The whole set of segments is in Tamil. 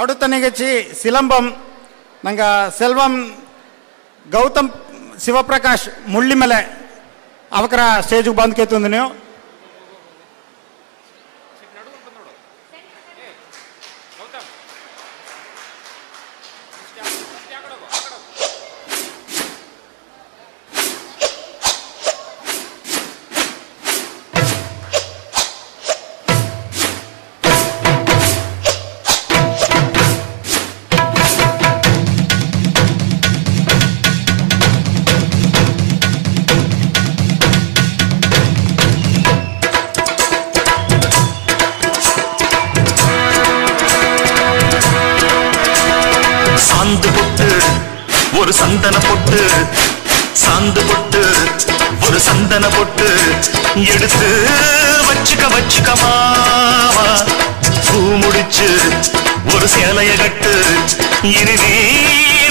அடுத்த நிகழ்ச்சி சிலம்பம். நாங்கள் செல்வம் ಗೌತಮ್ ಶಿವಪ್ರಕಾಶ್ ಮುಳ್ಳಿಮಲೆ ಅವಕರ ಸ್ಟೇಜ್ಗೆ ಬಂದು ಕೇಳ್ತಂದು ನೀವು. ஒரு சந்தன பொட்டு சாந்து பொட்டு ஒரு சந்தன பொட்டு எடுத்து வச்சுக்க மாமா. பூ முடிச்சு ஒரு சேலைய கட்டு இனி நீ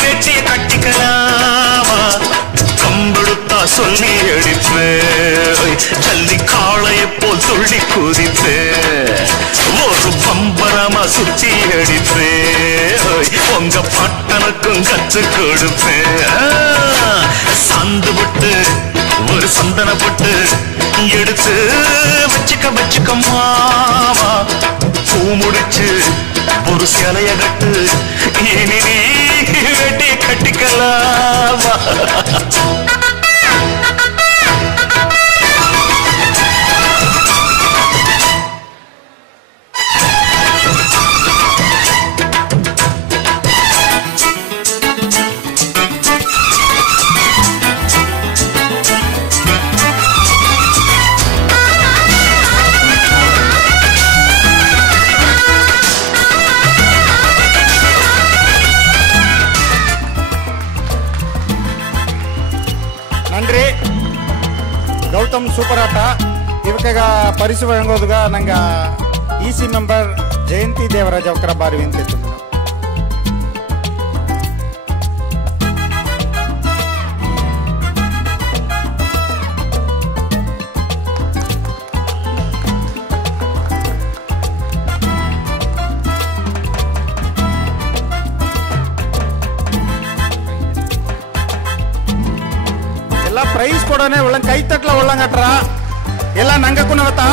வெட்டிய கட்டிக்கலாமா. கம்பெடுத்தா சொல்லி அடிப்பே ஜல்லி காளைய போல் துள்ளி குதிப்பே. ஒரு பம்பரமா சுத்தி அடிப்பே உங்க பட்டனுக்கும் கத்து கொடுப்பே. சாந்து பொட்டு ஒரு சந்தன பொட்டு எடுத்து வச்சுக்க மாமா. பூ முடிச்சு ஒரு சேலைய கட்டு இனி நீ வெட்டி கட்டிக்கலாமா. நன்றி. ಗೌತಮ್ ಸೂಪರ್ ಆಟ. ಇವಕ್ಕಾಗ ಪರಿಸು ವழங்குವುದಗ ನಂಗೆ ಇಸಿ ಮೆಂಬರ್ ಜಯಂತಿ ದೇವರಾಜ್ ಅವಕರ ಬಾರಿ ವಿಂತಿತ್ತು. ಎಲ್ಲ ಪ್ರೈಸ್ ಕೊಡೋನೆ ಒಳ್ಳೆ ಕೈ ತಟ್ಲ ಒಳ್ಳಂಗಟ್ರ ಎಲ್ಲ ನಂಗಕ್ಕೂ ನವತ್ತ